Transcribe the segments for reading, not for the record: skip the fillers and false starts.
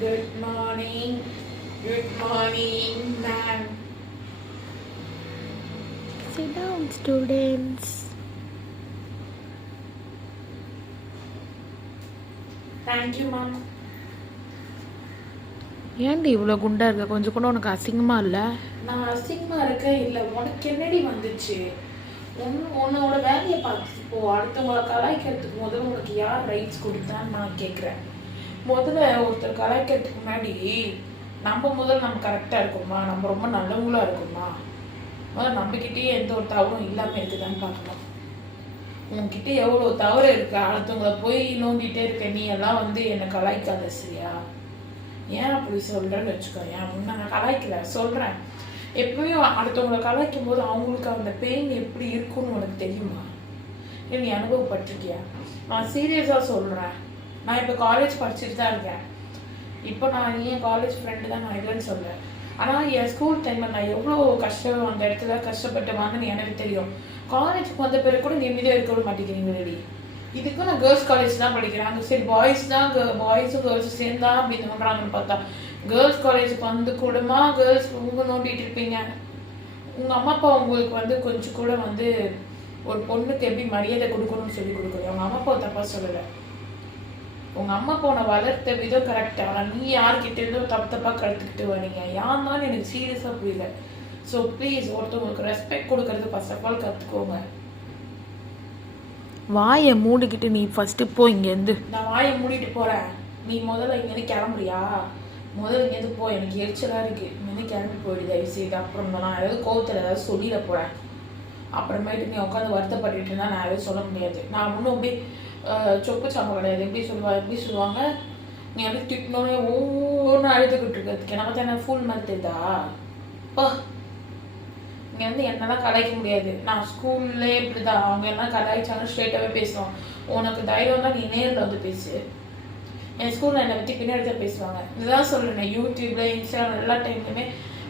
Good morning. Good morning, ma'am. Sit down, students. Thank you, ma'am. ஏன்டி இவ்வளோ குண்டா இருக்க? கொஞ்சம் கூட உனக்கு அசிங்கமா இல்லை? நான் அசிங்கமா இருக்க இல்லை, உனக்கு என்னடி வந்துச்சு? உன்னோட வேலையை பார்த்து போ. அடுத்தவங்களை கலாய்க்கிறதுக்கு முதல்ல உனக்கு யார் ரைட்ஸ் கொடுத்தான்னு நான் கேட்குறேன். முதல்ல ஒருத்தர் கலாய்க்கிறதுக்கு முன்னாடி முதல்ல நம்ம கரெக்டாக இருக்குமா, நம்ம ரொம்ப நல்லவங்களா இருக்குமா, முதல்ல நம்மக்கிட்டேயே எந்த ஒரு தவறும் இல்லாமல் இருக்குதான்னு பார்க்கலாம். உன்கிட்ட எவ்வளோ தவறு இருக்கு, அடுத்தவங்களை போய் நோண்டிகிட்டே இருக்க. நீ எல்லாம் என்னை கலாய்க்காத, சரியா? ஏன் அப்படி சொல்கிறேன்னு வச்சுக்கோ. ஏன் நான் கலாய்க்கல, சொல்கிறேன். எப்பவுமே அடுத்தவங்களை கலாய்க்கும் போது அவங்களுக்கு அந்த பெயின் எப்படி இருக்குன்னு உனக்கு தெரியுமா? நீ அனுபவப்பட்டிருக்கியா? நான் சீரியஸாக சொல்கிறேன். நான் இப்போ காலேஜ் படிச்சுட்டு தான் இருக்கேன். இப்போ நான் என் காலேஜ் ஃப்ரெண்டு தான், நான் இல்லைன்னு சொல்கிறேன். ஆனால் என் ஸ்கூல் டைமில் நான் எவ்வளோ கஷ்டம் அந்த இடத்துல கஷ்டப்பட்டு வாங்கன்னு எனக்கு தெரியும். காலேஜுக்கு வந்த பிறகு கூட நிம்மதியாக இருக்க விட மாட்டேங்கிறீங்க. இதுக்கும் நான் கேர்ள்ஸ் காலேஜ் தான் படிக்கிறேன். அங்கே சரி பாய்ஸும் கேர்ள்ஸும் சேர்ந்தா அப்படின்னு சொல்கிறாங்கன்னு பார்த்தா கேர்ள்ஸ் காலேஜுக்கு வந்து கூடமா கேர்ள்ஸ் நோண்டிட்டு இருப்பீங்க. உங்கள் அம்மா அப்பா உங்களுக்கு கொஞ்சம் கூட ஒரு பொண்ணுக்கு எப்படி மரியாதை கொடுக்கணும்னு சொல்லி கொடுக்குறேன். உங்கள் அம்மா அப்பாவை தப்பாக சொல்லலை. உங்கள் அம்மா அப்பா வளர்த்த விதம் கரெக்டாக. ஆனால் நீ யார்கிட்ட இருந்தோ தப்பாக கற்றுக்கிட்டு வரீங்க. யாருனாலும் எனக்கு சீரியஸாக புரியல. ஸோ ப்ளீஸ் ஒருத்தவங்களுக்கு ரெஸ்பெக்ட் கொடுக்கறது ஃபர்ஸ்ட் ஆஃப் ஆல் கற்றுக்கோங்க. வாயை மூடிக்கிட்டு நீ ஃபர்ஸ்ட் போ இங்கேருந்து. நான் வாயை மூடிட்டு போகிறேன். நீ முதல்ல இங்கேருந்து கிளம்புறியா? முதல்ல இங்கேருந்து போ. எனக்கு எரிச்சலாக இருக்குது. இங்கேருந்து கிளம்பி போயிடுது தயவுசெய்து. அப்புறம் நான் ஏதாவது கோவத்தில் ஏதாவது சொல்லிட போகிறேன். அப்புறமேட்டு நீ உட்காந்து வருத்தப்பட்டு இருந்தால் நான் எதுவும் சொல்ல முடியாது. நான் ஒன்றும் அப்படியே சொப்பு சாம்பல் கிடையாது. எப்படி சொல்லுவாங்க, நீ அப்படியே திட்டினோடனே ஒவ்வொன்று அழுதுகிட்டு இருக்கிறதுக்கு நம்ம தான் என்ன ஃபுல் மாதிரி தெரியுதா? இங்கே என்னெல்லாம் கலாய்க்க முடியாது. நான் ஸ்கூல்லே இப்படி தான். அவங்க எல்லாம் கலாய்ச்சாங்க ஸ்ட்ரெயிட்டாகவே பேசுவோம். உனக்கு தைரியம் தான் நீ நேரில் பேசு. என் ஸ்கூலில் என்னை பற்றி பின்னாடி தான் பேசுவாங்க. இதுதான் சொல்கிறேன். யூடியூப்ல இன்ஸ்டாகிராம் எல்லா டைம்லையுமே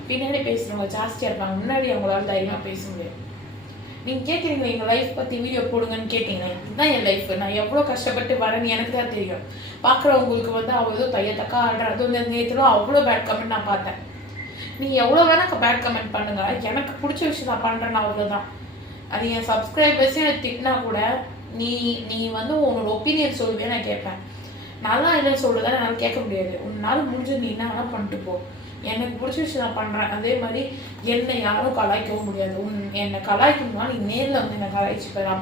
பின்னாடி பேசுகிறவங்க ஜாஸ்தியாக இருப்பாங்க. முன்னாடி அவங்களால தைரியமாக பேச முடியாது. நீங்கள் கேட்குறீங்களா எங்கள் லைஃப் பற்றி வீடியோ போடுங்கன்னு கேட்டீங்கன்னா, இதுதான் என் லைஃப். நான் எவ்வளோ கஷ்டப்பட்டு வரேன்னு எனக்கு தான் தெரியும். பார்க்குறவங்களுக்கு அவள் ஏதோ தையத்தக்கா ஆடுற அது நேரத்தில் அவ்வளோ பேட் கமெண்ட் நான் பார்த்தேன். நீ எவ்வளோ வேணா பேட் கமெண்ட் பண்ணுங்க, எனக்கு பிடிச்ச விஷயம் நான் பண்ணுறேன்னு அவ்வளோதான். அது என் சப்ஸ்கிரைபர்ஸே எனக்கு திட்டினா கூட நீ நீ உன்னோட ஒப்பீனியன் சொல்லுவே நான் கேட்பேன். நல்லா இல்லைன்னு சொல்லுறதால என்னால் கேட்க முடியாது. உன்னால் முடிஞ்சு நீ என்ன வேணால் பண்ணிட்டு போ. எனக்கு பிடிச்ச விஷயம் நான் பண்ணுறேன். அதே மாதிரி என்னை யாரும் கலாய்க்கவும் முடியாது. என்னை கலாய்க்கணும்னா நீ நேரில் என்னை கலாய்ச்சிப்பேன்.